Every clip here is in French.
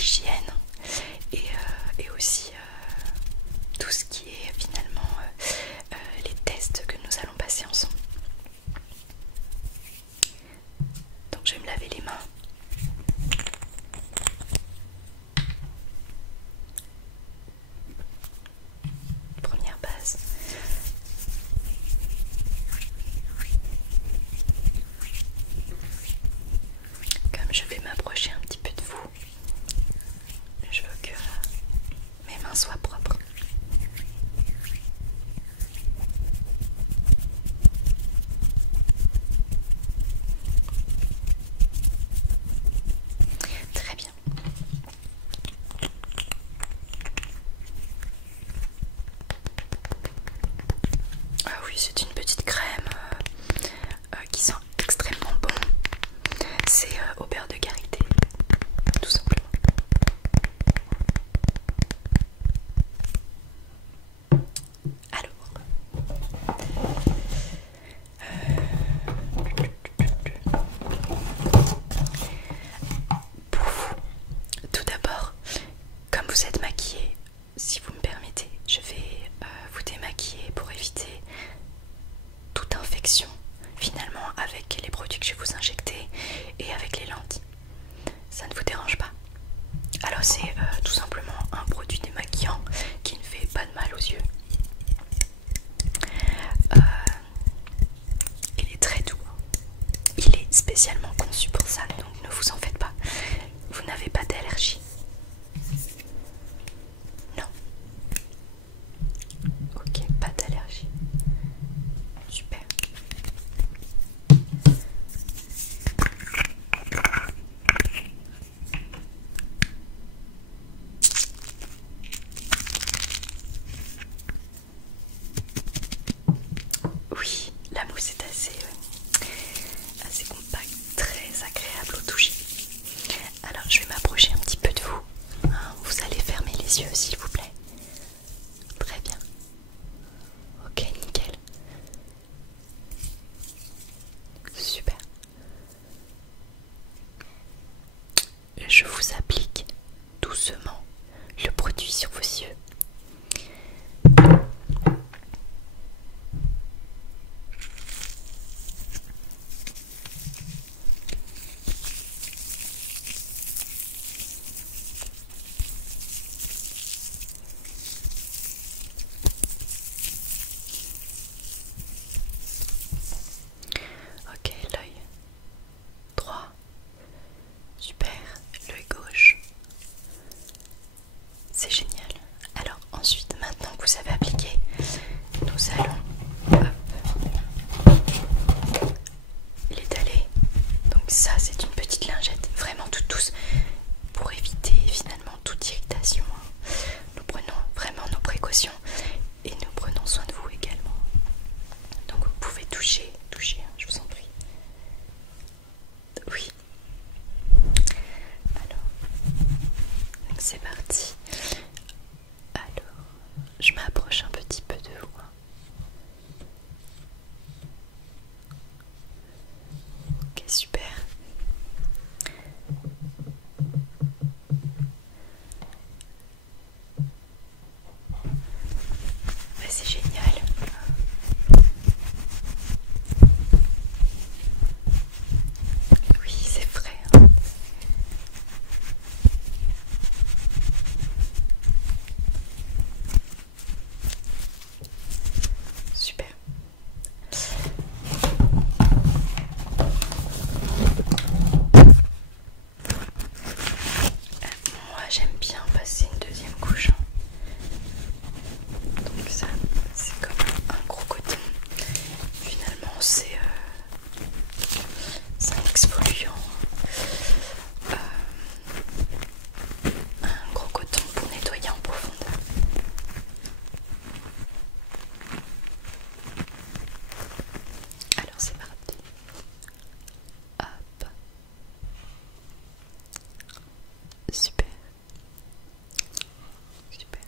hygiène et aussi tout ce qui est finalement les tests que nous allons passer ensemble. Donc je vais me laver les mains. Première base. Comme je vais m'approcher un petit peu de vous, je veux que mes mains soient propres. Très bien. Ah oui, c'est une petite crème qui sent extrêmement bon. C'est au beurre de karité, tout simplement. Alors, pour vous, tout d'abord, comme vous êtes maquillée, si vous me permettez, je vais vous démaquiller pour éviter toute infection finalement avec les produits que je vais vous injecter et avec les lentilles. Ça ne vous dérange pas? Alors c'est tout simplement un produit démaquillant qui ne fait pas de mal aux yeux. Il est très doux. Il est spécialement conçu pour ça, donc ne vous en faites pas. Vous n'avez pas d'allergie? Non. Ok, pas d'allergie. Super. Oui, la mousse est assez compacte, très agréable au toucher. Alors je vais m'approcher un petit peu de vous. Hein, vous allez fermer les yeux s'il vous plaît. Très bien. Ok, nickel. Super. Je vous applique doucement le produit sur vos yeux. Ok, l'œil droit. Super. L'œil gauche. C'est génial. Alors ensuite, maintenant que vous avez appliqué, nous allons l'étaler. Donc ça, c'est une petite lingette vraiment toute douce pour éviter finalement toute irritation. Nous prenons vraiment nos précautions et nous prenons soin de vous également. Donc vous pouvez toucher, je vous en prie. Oui. Alors, c'est parti. Alors, je m'approche un petit peu de vous. Ok, super. Bah, c'est génial. Oui, c'est vrai. Hein. Super. Moi, j'aime bien passer une deuxième couche. Donc ça, c'est comme un gros coton. Finalement, c'est un exfoliant. Un gros coton pour nettoyer en profondeur. Alors c'est parti. Hop. Super. Super.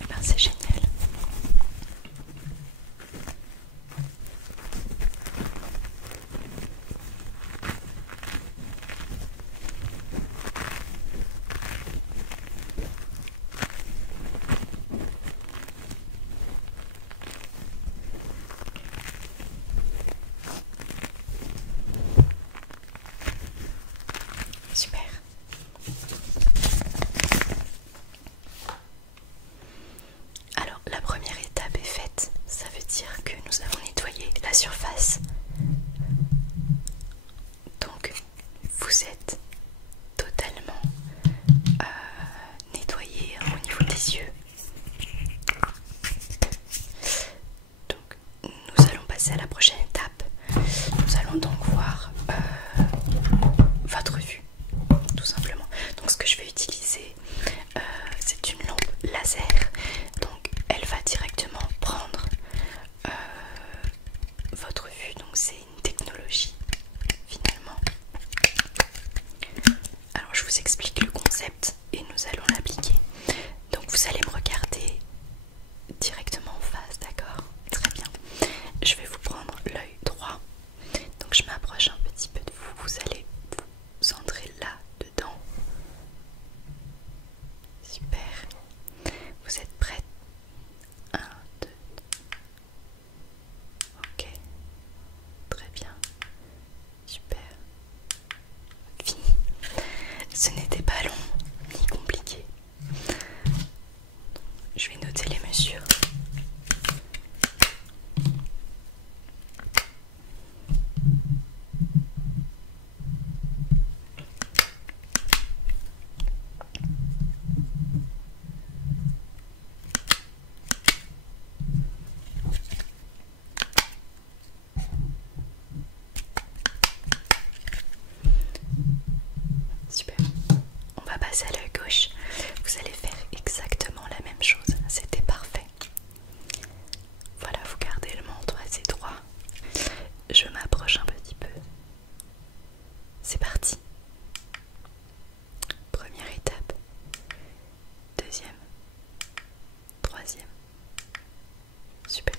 Et ben c'est génial. surface. Donc vous êtes totalement nettoyé au niveau des yeux. Donc nous allons passer à la prochaine étape. Nous allons donc voir votre vue, tout simplement. Donc ce que je vais utiliser, c'est une lampe laser. Donc elle va directement prendre votre vue. Donc c'est une technologie finalement. Alors je vous explique le concept et nous allons l'appliquer. Donc vous allez me regarder directement en face, d'accord? Très bien. Je vais vous prendre l'œil droit. Donc je m'approche un petit peu de vous. Vous allez vous centrer là dedans. Super. Vous êtes prête? 1, 2. Ok. Très bien. Super. Fini. Ce n'était pas long ni compliqué. Je vais noter les mesures. Super. On va passer à l'œil gauche. Vous allez faire exactement la même chose. C'était parfait. Voilà, vous gardez le menton assez droit. Je m'approche un petit peu. C'est parti. Première étape. Deuxième. Troisième. Super.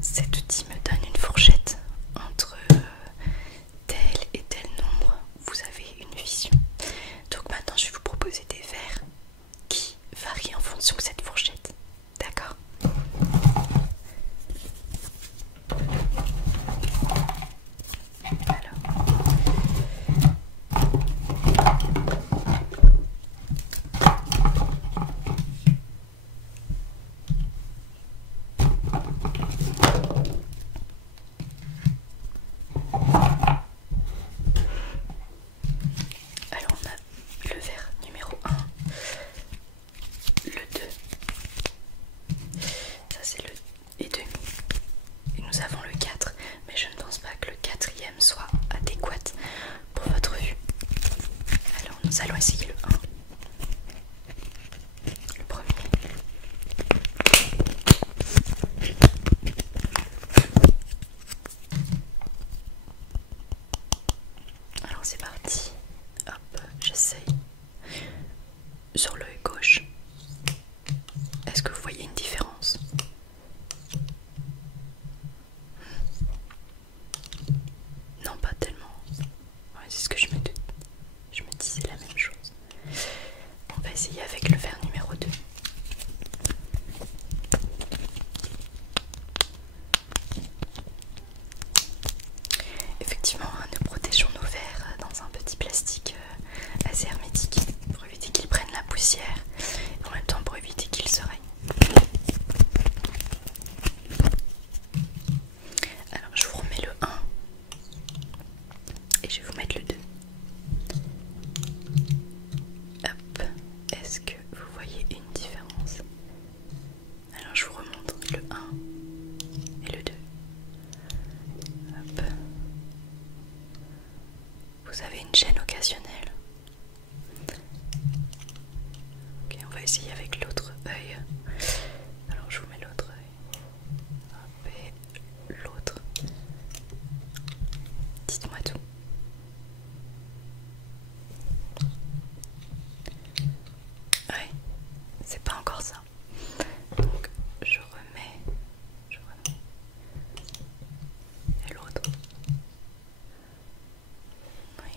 Cet outil me donne une fourchette entre tel et tel nombre. Vous avez une vision. Donc maintenant je vais vous proposer des verres qui varient en fonction de cette fourchette. D'accord? Alors on a le verre numéro 1, le 2, ça c'est le et demi, et nous avons le 4, mais je ne pense pas que le quatrième soit adéquat pour votre vue. Alors nous allons essayer le 1, le premier. Alors c'est parti, hop, j'essaye. Sur l'œil gauche, est-ce que vous voyez une différence? Non, pas tellement. Ouais, c'est ce que je me doute. Je me disais la même chose. On va essayer avec le verre numéro 2. Effectivement, nous protégeons nos verres dans un petit plastique assez hermétique pour éviter qu'ils prennent la poussière et en même temps pour éviter qu'ils se rayent. Alors je vous remets le 1 et je vais vous mettre le 2. Hop, est-ce que vous voyez une différence? Alors je vous remontre le 1 et le 2. Hop. Vous avez une gêne occasionnelle. Ok, on va essayer avec l'autre œil. Alors je vous mets l'autre œil. Hop, et l'autre. Dites-moi tout. Ouais, c'est pas encore ça. Donc je remets. Et l'autre. Oui.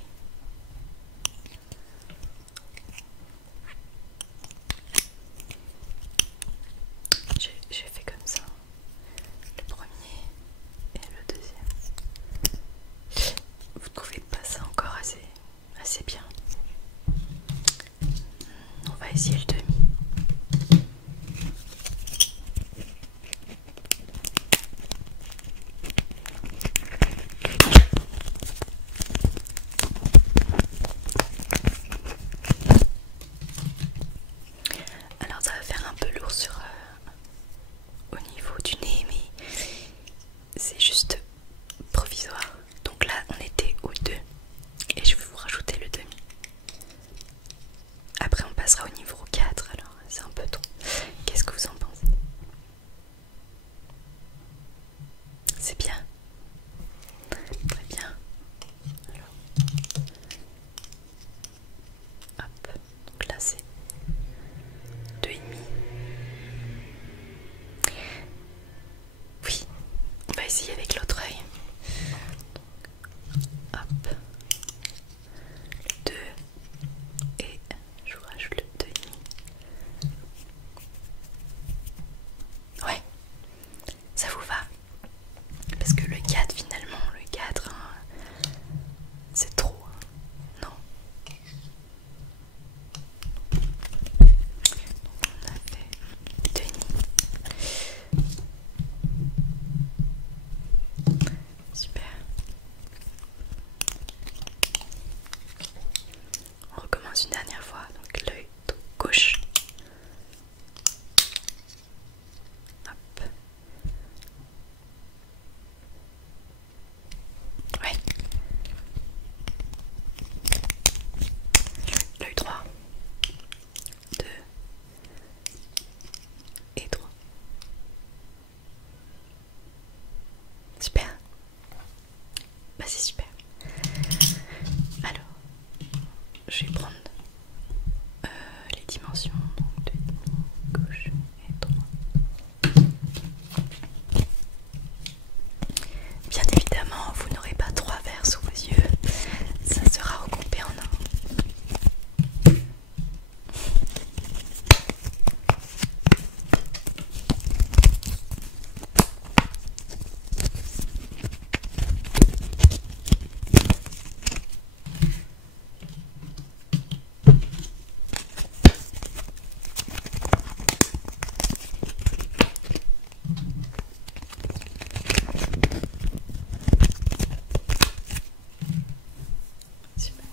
va essayer le demi. Alors ça va faire un peu lourd sur au niveau du nez, mais c'est juste provisoire. Donc là on était au 2 et je vais vous rajouter le demi. Après on passera au niveau 4, alors c'est un peu trop. Qu'est-ce que vous en pensez? C'est bien? Très bien. Alors, hop, donc là c'est 2,5. Oui, on va essayer avec l'autre œil. Hop, 2 et je vous rajoute le 2,5. Ouais, ça vous va? Parce que le 4 finalement, le 4 hein, c'est trop, hein. Non. Donc on a fait 2,5. Super. On recommence une dernière fois, donc l'œil gauche. Hop. Ouais. L'œil droit. 2 et 3. Super. Bah c'est super. Alors, je vais prendre les dimensions, donc de gauche et droite. Bien évidemment, vous n'aurez pas 3 verres sous vos yeux, ça sera regroupé en un. Super.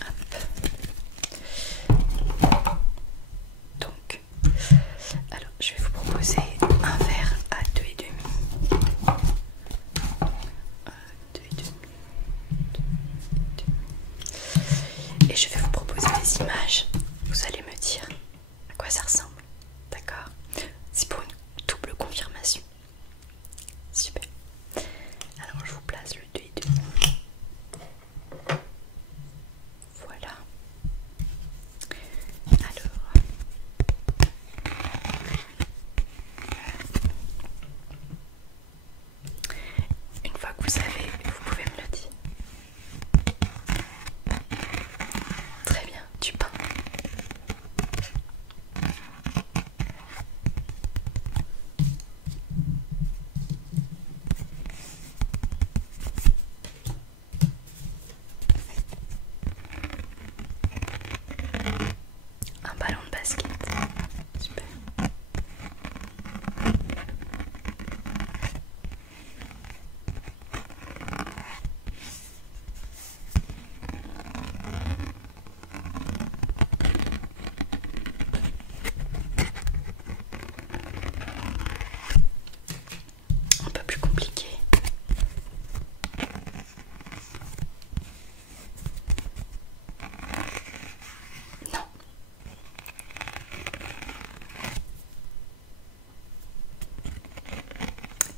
Hop. Donc, alors je vais vous proposer un verre à 2,5. 2,5. Et je vais vous proposer des images. Vous allez me dire à quoi ça ressemble. D'accord? C'est pour une double confirmation. Super. Alors je vous place le 2,5. Voilà. Alors, une fois que vous savez, vous pouvez me le dire. Très bien, du pain. Un ballon de basket. Super. Un peu plus compliqué. Non.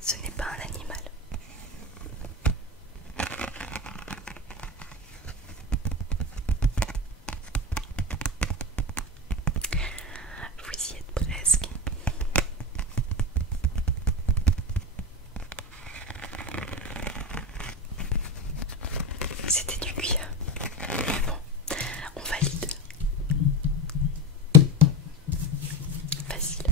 Ce n'est pas un animal. Vous y êtes presque. C'était du cuir. Mais bon, on valide. Facile.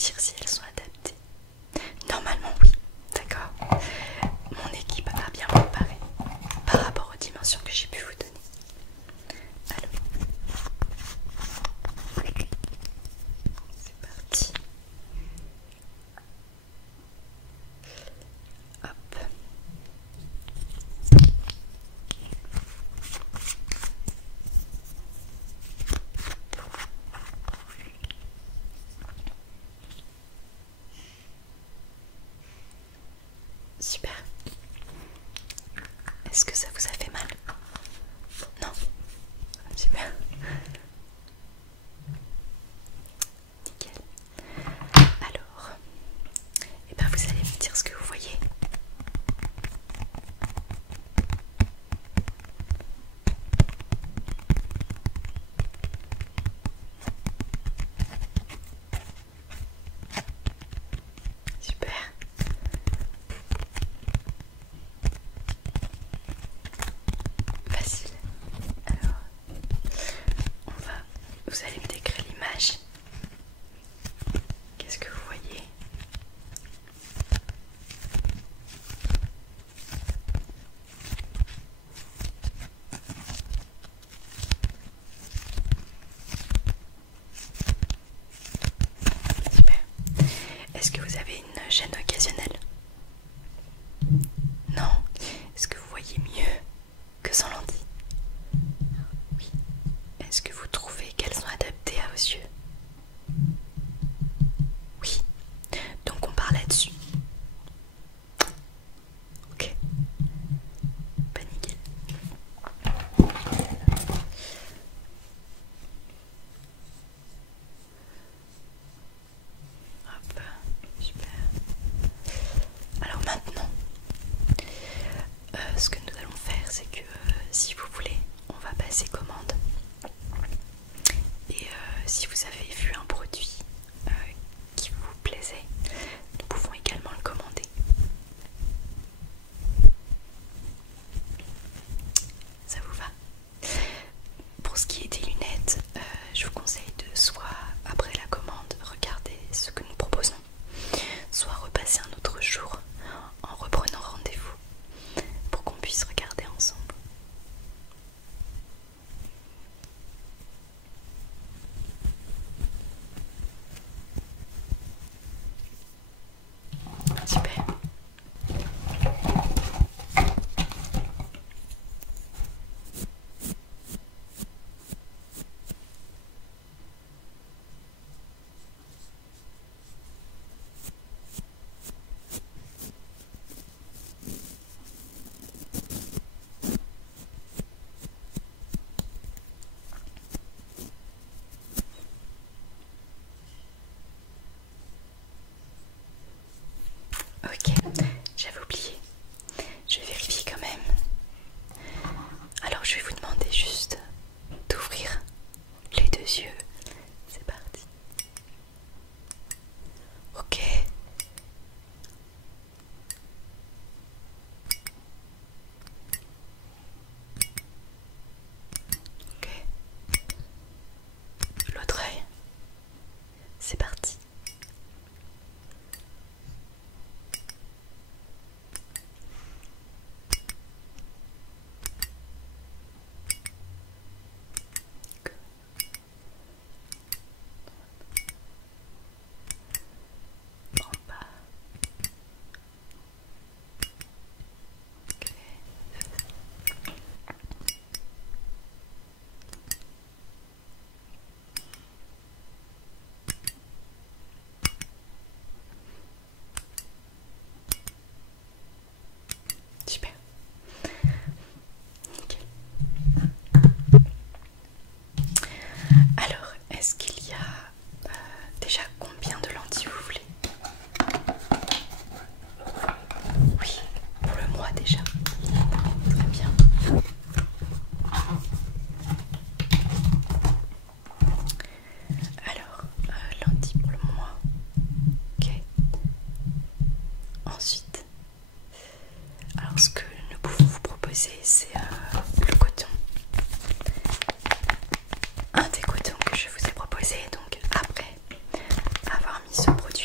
dire si elles sont adaptées? Normalement oui, d'accord. Mon équipe a bien préparé par rapport aux dimensions que j'ai pu vous donner. Alors, c'est parti. Hop. Super. Est-ce que ça vous a fait mal? Non? Super. Nickel. Alors, eh ben vous allez me dire ce que vous voyez. Super. Facile. Alors, vous allez me décrire l'image. Qu'est-ce que vous voyez? Super. Est-ce que vous avez une gêne occasionnelle? Non. Est-ce que vous voyez mieux que sans lentilles? Oui. Est-ce que vous trouvez qu'elles sont adaptées à vos yeux? Oui. Donc on part là-dessus. Ok. Pas nickel. Hop. Super. Alors maintenant, ce que nous allons faire, c'est que si vous voulez, on va passer commande. Et si vous avez vu un produit qui vous plaisait, nous pouvons également le commander. Ça vous va? Pour ce qui est des lunettes, je vous conseille de soit après la commande regarder ce que nous proposons, soit repasser un autre jour en reprenant rendez-vous pour qu'on puisse regarder ensemble. Super. Ok, j'avais oublié. Je vais vérifier quand même. Alors je vais vous demander juste d'ouvrir les deux yeux. C'est parti. Ok. Ok. L'autre œil. C'est parti. En bas. Ok. Super. Nickel. Alors, est-ce qu'il y a déjà combien de lentilles vous voulez? Oui, pour le mois déjà. Très bien. Alors, lentilles pour le mois. Ok. Ensuite, alors ce que nous pouvons vous proposer, c'est le coton. Un des cotons que je vous ai proposé, donc après avoir mis ce produit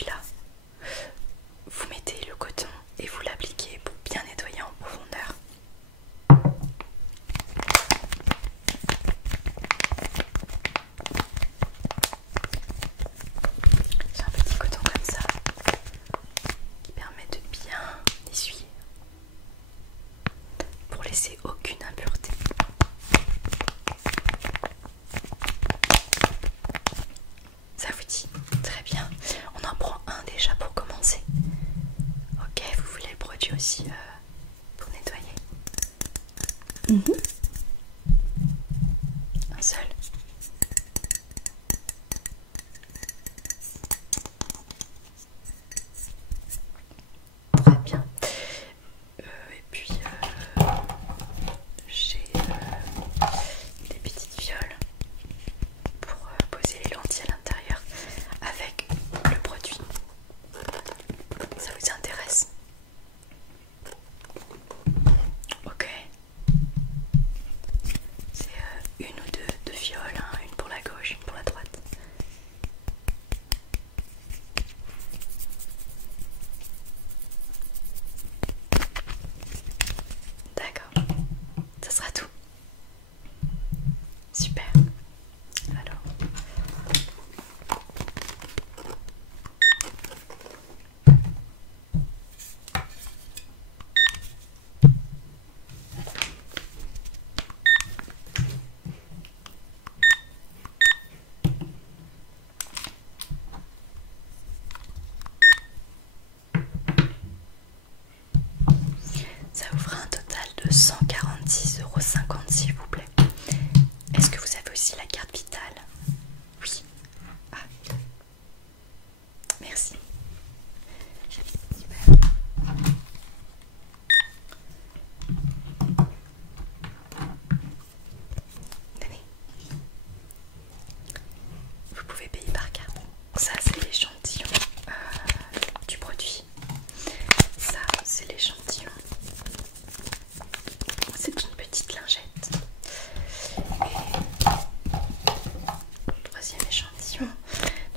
Mhm. Un seul. Très bien. Et puis j'ai des petites fioles pour poser les lentilles à l'intérieur avec le produit. Ça vous intéresse? Ok. C'est une ou deux fioles, hein, une pour la gauche, une pour la droite. D'accord, ça sera tout. Super. Alors. Ça vous fera un total de 146,50 € s'il vous plaît. Est-ce que vous avez aussi la carte vitale? Oui. Ah. Merci. Super. Tenez. Vous pouvez payer par carte. Ça c'est l'échantillon du produit. Ça c'est l'échantillon. C'est une petite lingette. Et troisième échantillon.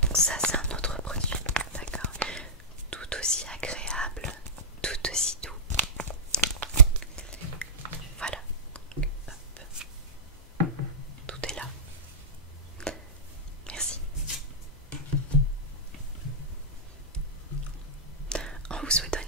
Donc ça c'est un autre produit. D'accord. Tout aussi agréable, tout aussi doux. Voilà. Hop. Tout est là. Merci. En vous souhaitant